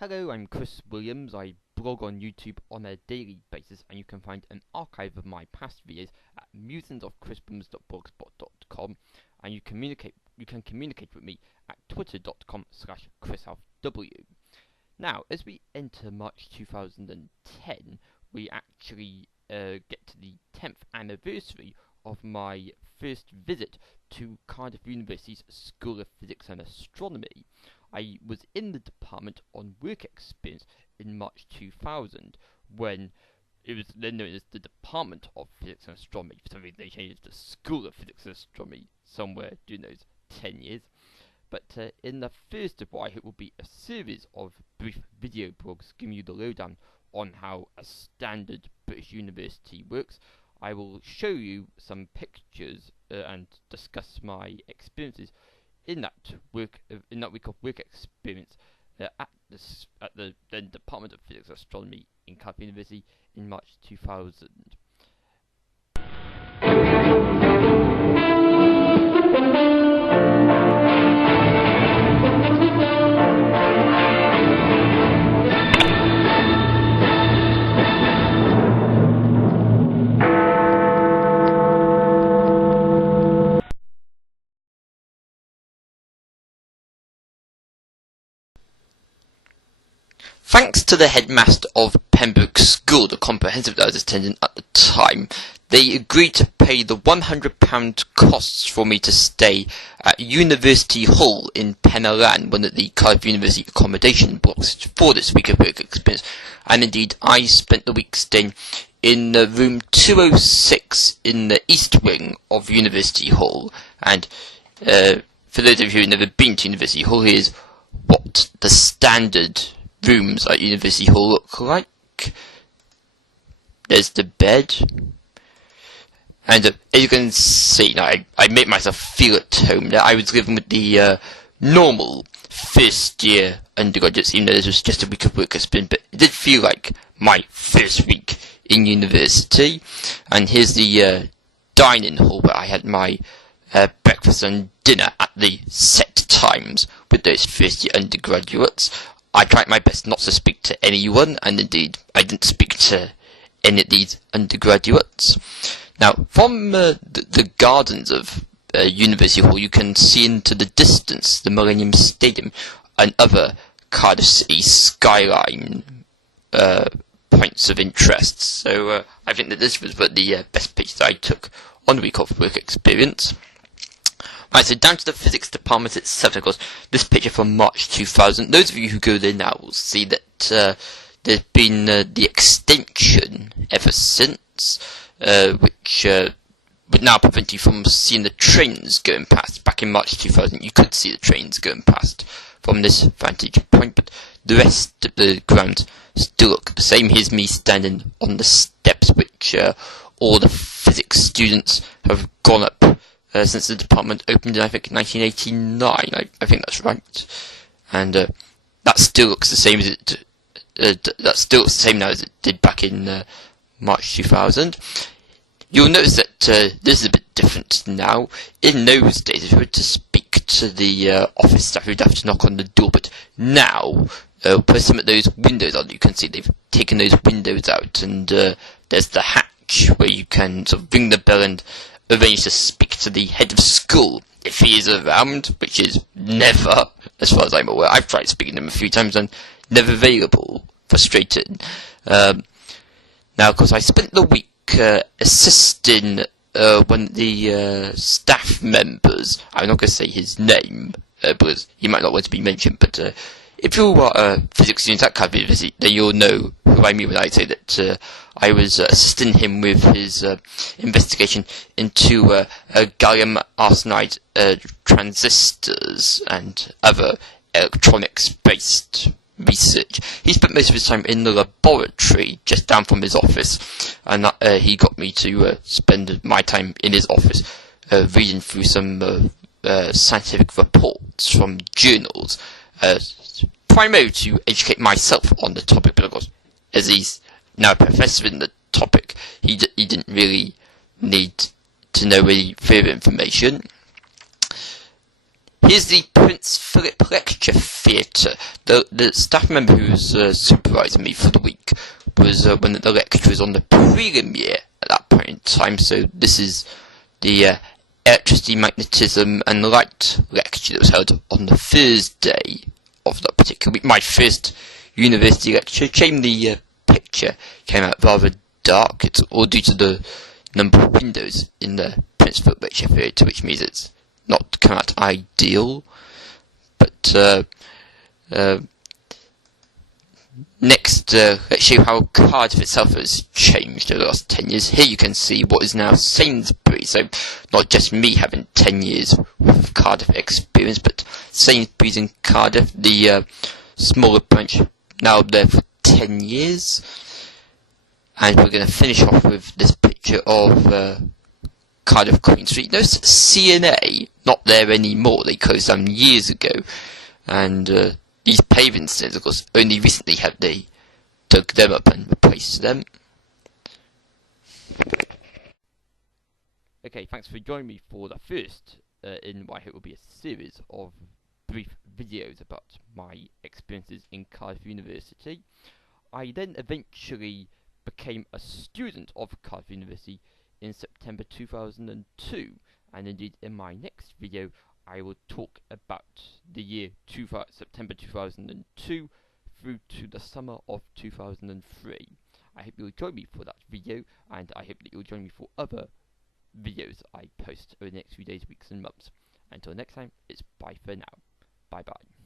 Hello, I'm Chris Williams. I blog on YouTube on a daily basis, and you can find an archive of my past videos at musingsofchrisbums.blogspot.com, and you can communicate with me at twitter.com/chrisalfw. Now, as we enter March 2010, we actually get to the 10th anniversary of my first visit to Cardiff University's School of Physics and Astronomy. I was in the department on work experience in March 2000, when it was then known as the Department of Physics and Astronomy. For some reason they changed it to the School of Physics and Astronomy somewhere during those 10 years. But in the first of what I hope will be a series of brief video blogs giving you the lowdown on how a standard British university works, I will show you some pictures and discuss my experiences in that week of work experience at the then Department of Physics and Astronomy in Cardiff University in March 2000. Thanks to the headmaster of Pembroke School, the comprehensive that I was attending at the time, they agreed to pay the £100 costs for me to stay at University Hall in Penarran, one of the Cardiff University accommodation blocks, for this week of work experience. And indeed, I spent the week staying in room 206 in the east wing of University Hall. And for those of you who have never been to University Hall, here's what the standard rooms at University Hall look like. There's the bed, and as you can see, now I made myself feel at home there. I was living with the normal first year undergraduates, even though this was just a week of work experience, but it did feel like my first week in university. And here's the dining hall where I had my breakfast and dinner at the set times with those first year undergraduates. I tried my best not to speak to anyone, and indeed, I didn't speak to any of these undergraduates. Now, from the gardens of University Hall, you can see into the distance the Millennium Stadium and other Cardiff City skyline points of interest. So I think that this was the best pictures I took on the week of work experience. Right, so down to the physics department itself, of course, this picture from March 2000. Those of you who go there now will see that there's been the extension ever since, which would now prevent you from seeing the trains going past. Back in March 2000, you could see the trains going past from this vantage point, but the rest of the ground still look the same. Here's me standing on the steps, which all the physics students have gone up since the department opened in, I think, 1989. I think that's right, and that still looks the same as it. That still looks the same now as it did back in March 2000. You'll notice that this is a bit different now. In those days, if you were to speak to the office staff, you'd have to knock on the door. But now, where some of those windows are, you can see they've taken those windows out, and there's the hatch where you can sort of ring the bell and arrange to speak to the head of school if he is around, which is never, as far as I'm aware. I've tried speaking to him a few times and never available. Frustrated. Now, of course, I spent the week assisting one of the staff members. I'm not going to say his name because he might not want to be mentioned, but if you are a physics student at Cardiff University, then you'll know who I mean when I say that I was assisting him with his investigation into gallium arsenide transistors and other electronics-based research. He spent most of his time in the laboratory just down from his office, and he got me to spend my time in his office reading through some scientific reports from journals, primarily to educate myself on the topic, but of course, as he's now a professor in the topic, he didn't really need to know any further information. Here's the Prince Philip Lecture Theatre. The staff member who was supervising me for the week was when the lecture was on the premiere at that point in time. So this is the electricity, magnetism and light lecture that was held on the Thursday of that particular week. My first university lecture. Shame the picture came out rather dark. It's all due to the number of windows in the Prince Philip Lecture Theatre, which means it's not come out ideal. But next, let's show you how Cardiff itself has changed over the last 10 years. Here you can see what is now Sainsbury's. So not just me having 10 years of Cardiff experience, but Sainsbury's in Cardiff, the smaller branch, now there for 10 years. And we're going to finish off with this picture of Cardiff Queen Street. Notice CNA, not there anymore. They closed down years ago. And these paving stones, of course, only recently have they dug them up and replaced them. Okay, thanks for joining me for the first in what I hope will be a series of brief videos about my experiences in Cardiff University. I then eventually became a student of Cardiff University in September 2002, and indeed in my next video I will talk about the year September 2002 through to the summer of 2003. I hope you'll join me for that video, and I hope that you'll join me for other videos I post over the next few days, weeks and months. Until next time, it's bye for now. Bye bye.